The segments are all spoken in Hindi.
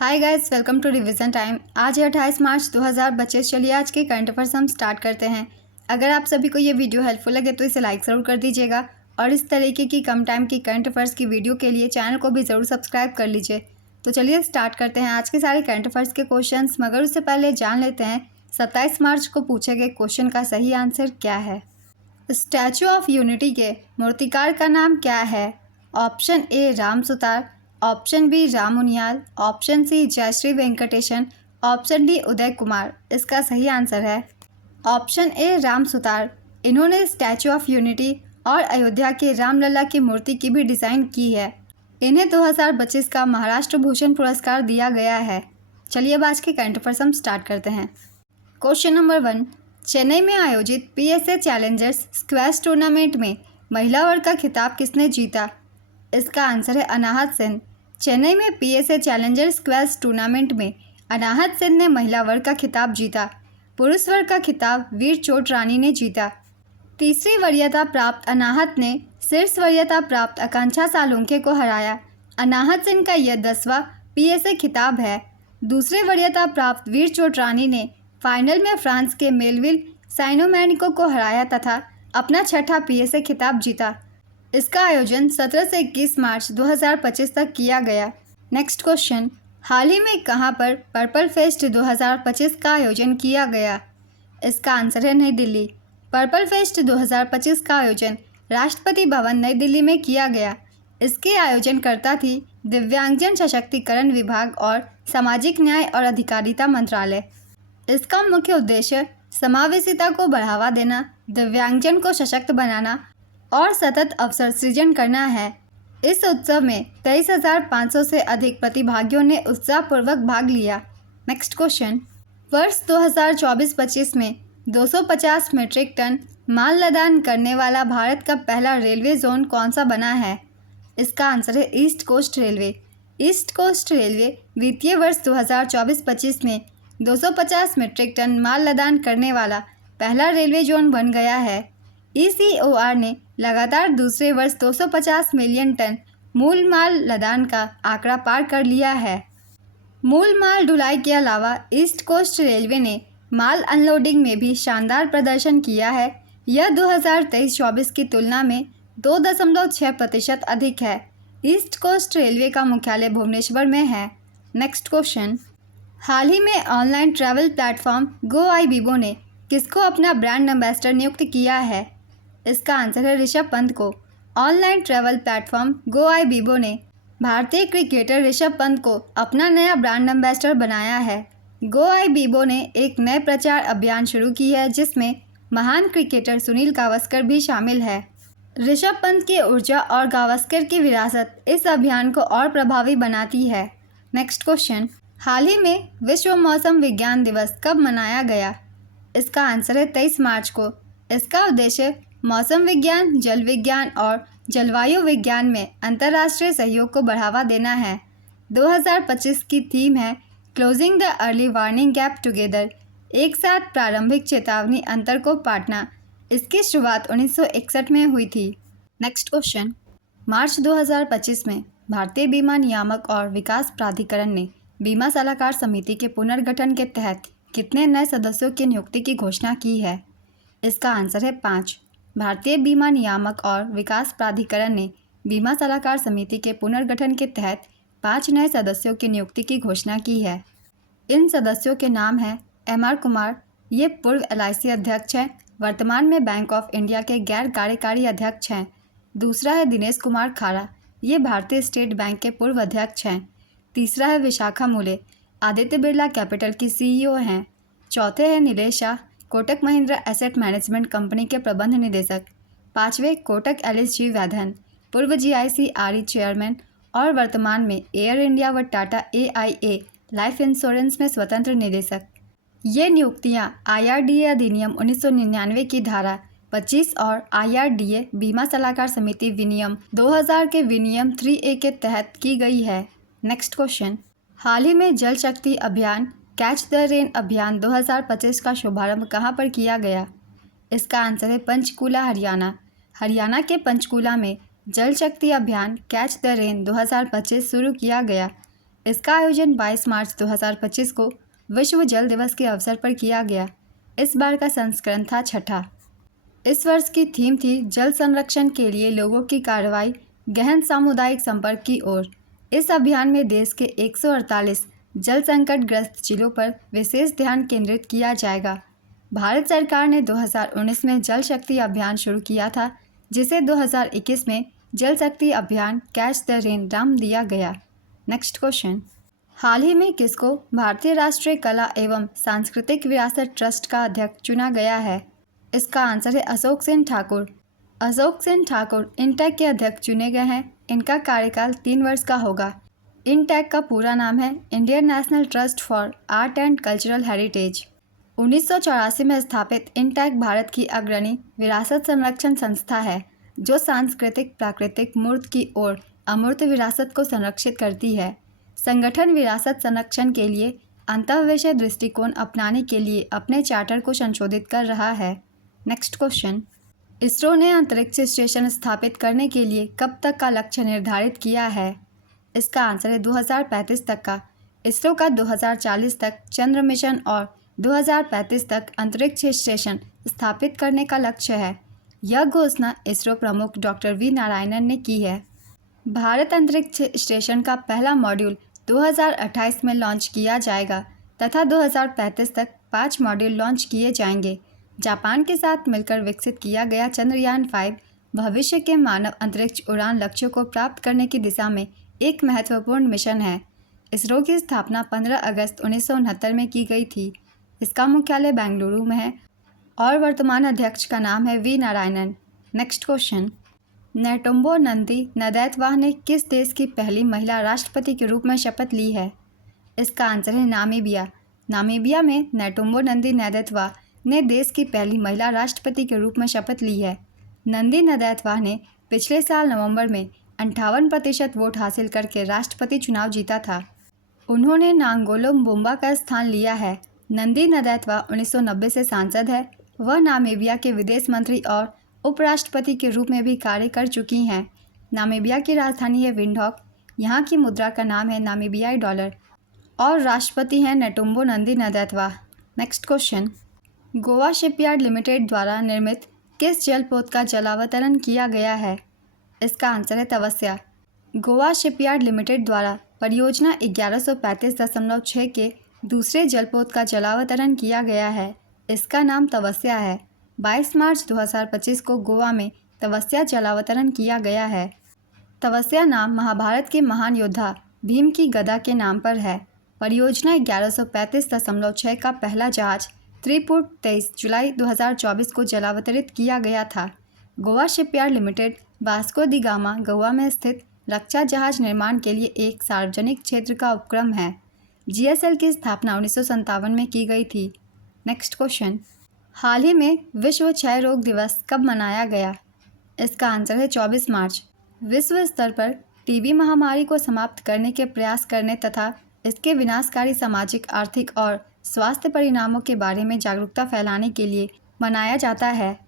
Hi guys, welcome to revision time. आज है 28 मार्च 2025। चलिए आज के करंट अफेयर्स हम स्टार्ट करते हैं। अगर आप सभी को ये वीडियो हेल्पफुल लगे तो इसे लाइक ज़रूर कर दीजिएगा और इस तरीके की कम टाइम की करंट अफेयर्स की वीडियो के लिए चैनल को भी ज़रूर सब्सक्राइब कर लीजिए। तो चलिए स्टार्ट करते हैं आज के सारे करंट अफेयर्स के क्वेश्चन, मगर उससे पहले जान लेते हैं 27 मार्च को पूछे गए क्वेश्चन का सही आंसर क्या है। स्टैचू ऑफ यूनिटी के मूर्तिकार का नाम क्या है? Option A Ram Sutar, option B Ram Uniyal, option C Jayashree Venkatesan, option D Uday Kumar. इसका सही आंसर है ऑप्शन ए राम सुतार। इन्होंने स्टैचू ऑफ यूनिटी और अयोध्या के रामलला की मूर्ति की भी डिज़ाइन की है। इन्हें 2025 का महाराष्ट्र भूषण पुरस्कार दिया गया है। चलिए अब आज के करंट अफेयर्स हम स्टार्ट करते हैं। क्वेश्चन नंबर 1, चेन्नई में आयोजित पीएसए चैलेंजर्स स्क्वैश टूर्नामेंट में महिला वर्ग का खिताब किसने जीता? इसका आंसर है अनाहत सेन। चेन्नई में पीएसए चैलेंजर्स स्क्वैश टूर्नामेंट में अनाहत सेन ने महिला वर्ग का खिताब जीता। पुरुष वर्ग का खिताब वीर चोट रानी ने जीता। तीसरी वरीयता प्राप्त अनाहत ने शीर्ष वरीयता प्राप्त आकांक्षा सालुंखे को हराया। अनाहत सेन का यह 10वां पीएसए खिताब है। दूसरे वरीयता प्राप्त वीर चोट रानी ने फाइनल में फ्रांस के मेलविल साइनोमैनिको को हराया तथा अपना छठा पीएसए खिताब जीता। इसका आयोजन 17 से 21 मार्च 2025 तक किया गया। नेक्स्ट क्वेश्चन, हाल ही में कहां पर पर्पल फेस्ट 2025 का आयोजन किया गया? इसका आंसर है नई दिल्ली। पर्पल फेस्ट 2025 का आयोजन राष्ट्रपति भवन नई दिल्ली में किया गया। इसके आयोजनकर्ता थी दिव्यांगजन सशक्तिकरण विभाग और सामाजिक न्याय और अधिकारिता मंत्रालय। इसका मुख्य उद्देश्य समावेशिता को बढ़ावा देना, दिव्यांगजन को सशक्त बनाना और सतत अवसर सृजन करना है। इस उत्सव में 23,500 से अधिक प्रतिभागियों ने उत्साहपूर्वक भाग लिया। नेक्स्ट क्वेश्चन, वर्ष 2024-25 में 250 मीट्रिक टन माल लदान करने वाला भारत का पहला रेलवे जोन कौन सा बना है? इसका आंसर है East Coast Railway. East Coast Railway वित्तीय वर्ष 2024-25 में 250 मीट्रिक टन माल लदान करने वाला पहला रेलवे जोन बन गया है। ECOR ने लगातार दूसरे वर्ष 250 मिलियन टन मूल माल लदान का आंकड़ा पार कर लिया है। मूल माल ढुलाई के अलावा ईस्ट कोस्ट रेलवे ने माल अनलोडिंग में भी शानदार प्रदर्शन किया है। यह 2023-24 की तुलना में 2.6% अधिक है। ईस्ट कोस्ट रेलवे का मुख्यालय भुवनेश्वर में है। नेक्स्ट क्वेश्चन, हाल ही में ऑनलाइन ट्रैवल प्लेटफॉर्म गोआईबीबो ने किसको अपना ब्रांड एम्बेसडर नियुक्त किया है? इसका आंसर है ऋषभ पंत को। ऑनलाइन ट्रैवल प्लेटफॉर्म गोआईबीबो ने भारतीय क्रिकेटर ऋषभ पंत को अपना नया ब्रांड एम्बेसडर बनाया है। गोआईबीबो ने एक नए प्रचार अभियान शुरू की है जिसमें महान क्रिकेटर सुनील गावस्कर भी शामिल है। ऋषभ पंत की ऊर्जा और गावस्कर की विरासत इस अभियान को और प्रभावी बनाती है। नेक्स्ट क्वेश्चन, हाल ही में विश्व मौसम विज्ञान दिवस कब मनाया गया? इसका आंसर है 23 मार्च को। इसका उद्देश्य मौसम विज्ञान, जल विज्ञान और जलवायु विज्ञान में अंतर्राष्ट्रीय सहयोग को बढ़ावा देना है। 2025 की थीम है closing the early warning gap together, एक साथ प्रारंभिक चेतावनी अंतर को पाटना। इसकी शुरुआत 1961 में हुई थी। नेक्स्ट क्वेश्चन, मार्च 2025 में भारतीय बीमा नियामक और विकास प्राधिकरण ने बीमा सलाहकार समिति के पुनर्गठन के तहत कितने नए सदस्यों की नियुक्ति की घोषणा की है? इसका आंसर है 5। भारतीय बीमा नियामक और विकास प्राधिकरण ने बीमा सलाहकार समिति के पुनर्गठन के तहत 5 नए सदस्यों की नियुक्ति की घोषणा की है। इन सदस्यों के नाम हैं MR कुमार, ये पूर्व LIC अध्यक्ष हैं, वर्तमान में बैंक ऑफ इंडिया के गैर कार्यकारी अध्यक्ष हैं। दूसरा है दिनेश कुमार खारा, ये भारतीय स्टेट बैंक के पूर्व अध्यक्ष हैं। तीसरा है विशाखा मूले, आदित्य बिरला कैपिटल की CEO हैं। चौथे हैं Nilesh Shah, Kotak Mahindra asset management company के प्रबंध निदेशक। पाँचवें कोटक LSG वैधन, पूर्व GIC RE चेयरमैन और वर्तमान में एयर इंडिया व टाटा AIA लाइफ इंश्योरेंस में स्वतंत्र निदेशक। ये नियुक्तियां IRDA अधिनियम 1999 की धारा 25 और IRDA बीमा सलाहकार समिति विनियम 2000 के विनियम 3A के तहत की गई है। नेक्स्ट क्वेश्चन, हाल ही में जल शक्ति अभियान कैच द रेन अभियान 2025 का शुभारंभ कहां पर किया गया? इसका आंसर है पंचकूला, हरियाणा। हरियाणा के पंचकूला में जल शक्ति अभियान कैच द रेन 2025 शुरू किया गया। इसका आयोजन 22 मार्च 2025 को विश्व जल दिवस के अवसर पर किया गया। इस बार का संस्करण था 6ठा। इस वर्ष की थीम थी जल संरक्षण के लिए लोगों की कार्रवाई, गहन सामुदायिक संपर्क की ओर। इस अभियान में देश के 148 जल संकट ग्रस्त जिलों पर विशेष ध्यान केंद्रित किया जाएगा। भारत सरकार ने 2019 में जल शक्ति अभियान शुरू किया था, जिसे 2021 में जल शक्ति अभियान कैच द रेन नाम दिया गया। नेक्स्ट क्वेश्चन, हाल ही में किसको भारतीय राष्ट्रीय कला एवं सांस्कृतिक विरासत ट्रस्ट का अध्यक्ष चुना गया है? इसका आंसर है अशोक सेन ठाकुर। अशोक सेन ठाकुर इंटैक के अध्यक्ष चुने गए हैं। इनका कार्यकाल 3 वर्ष का होगा। इंटैक का पूरा नाम है Indian national trust for art and cultural heritage. 1984 में स्थापित इंटैक भारत की अग्रणी विरासत संरक्षण संस्था है, जो सांस्कृतिक, प्राकृतिक, मूर्त की ओर अमूर्त विरासत को संरक्षित करती है। संगठन विरासत संरक्षण के लिए अंतःविषय दृष्टिकोण अपनाने के लिए अपने चार्टर को संशोधित कर रहा है। नेक्स्ट क्वेश्चन, इसरो ने अंतरिक्ष स्टेशन स्थापित करने के लिए कब तक का लक्ष्य निर्धारित किया है? इसका आंसर है 2035 तक का। इसरो का 2040 तक चंद्र मिशन और 2035 तक अंतरिक्ष स्टेशन स्थापित करने का लक्ष्य है। यह घोषणा इसरो प्रमुख डॉक्टर वी नारायणन ने की है। भारत अंतरिक्ष स्टेशन का पहला मॉड्यूल 2028 में लॉन्च किया जाएगा तथा 2035 तक 5 मॉड्यूल लॉन्च किए जाएंगे। जापान के साथ मिलकर विकसित किया गया चंद्रयान 5 भविष्य के मानव अंतरिक्ष उड़ान लक्ष्यों को प्राप्त करने की दिशा में एक महत्वपूर्ण मिशन है। इसरो की स्थापना 15 अगस्त 1969 में की गई थी। इसका मुख्यालय बेंगलुरु में है और वर्तमान अध्यक्ष का नाम है V Narayanan. Next question, Netumbo Nandi Ndaitwah ने किस देश की पहली महिला राष्ट्रपति के रूप में शपथ ली है? इसका आंसर है नामीबिया। नामीबिया में नेटुम्बो नंदी नदैतवा ने देश की पहली महिला राष्ट्रपति के रूप में शपथ ली है। नंदी नदैतवा ने पिछले साल नवंबर में 58% वोट हासिल करके राष्ट्रपति चुनाव जीता था। उन्होंने नांगोलो बुम्बा का स्थान लिया है। नंदी नदैतवा 1990 से सांसद है। वह नामीबिया के विदेश मंत्री और उपराष्ट्रपति के रूप में भी कार्य कर चुकी हैं। नामीबिया की राजधानी है विंडहॉक। यहाँ की मुद्रा का नाम है नामीबियाई डॉलर और राष्ट्रपति हैं Netumbo Nandi Ndaitwah. Next question, Goa shipyard limited द्वारा निर्मित किस जलपोत का जलावतरण किया गया है? इसका आंसर है तवस्या। गोवा शिपयार्ड लिमिटेड द्वारा परियोजना 1135.6 के दूसरे जलपोत का जलावतरण किया गया है। इसका नाम तवस्या है। 22 मार्च 2025 को गोवा में तवस्या जलावतरण किया गया है। तवस्या नाम महाभारत के महान योद्धा भीम की गदा के नाम पर है। परियोजना 1135.6 का पहला जहाज त्रिपुट 23 जुलाई 2024 को जलावतरित किया गया था। गोवा शिपयार्ड लिमिटेड वास्को दी गामा गोवा में स्थित रक्षा जहाज निर्माण के लिए एक सार्वजनिक क्षेत्र का उपक्रम है। जीएसएल की स्थापना 1957 में की गई थी। नेक्स्ट क्वेश्चन, हाल ही में विश्व क्षय रोग दिवस कब मनाया गया? इसका आंसर है 24 मार्च। विश्व स्तर पर टीबी महामारी को समाप्त करने के प्रयास करने तथा इसके विनाशकारी सामाजिक, आर्थिक और स्वास्थ्य परिणामों के बारे में जागरूकता फैलाने के लिए मनाया जाता है।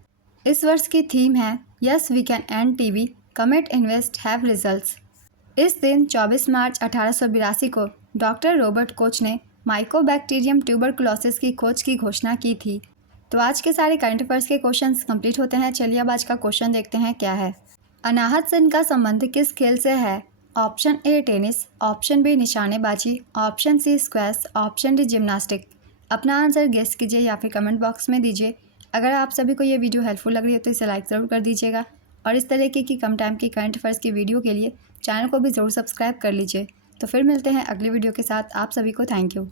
इस वर्ष की थीम है yes we can end TB, commit, invest, have results. इस दिन 24 मार्च 1882 को डॉक्टर रॉबर्ट कोच ने माइकोबैक्टीरियम ट्यूबरकुलोसिस की खोज की घोषणा की थी। तो आज के सारे करंट अफेयर्स के क्वेश्चंस कंप्लीट होते हैं। चलिए अब आज का क्वेश्चन देखते हैं क्या है। अनाहत सिंह का संबंध किस खेल से है? Option A tennis, option B निशानेबाजी, option C squash, option D gymnastic. अपना आंसर गेस कीजिए या फिर कमेंट बॉक्स में दीजिए। अगर आप सभी को ये वीडियो हेल्पफुल लग रही है तो इसे लाइक ज़रूर कर दीजिएगा और इस तरीके की कम टाइम की करंट अफेयर्स की वीडियो के लिए चैनल को भी ज़रूर सब्सक्राइब कर लीजिए। तो फिर मिलते हैं अगली वीडियो के साथ। आप सभी को थैंक यू।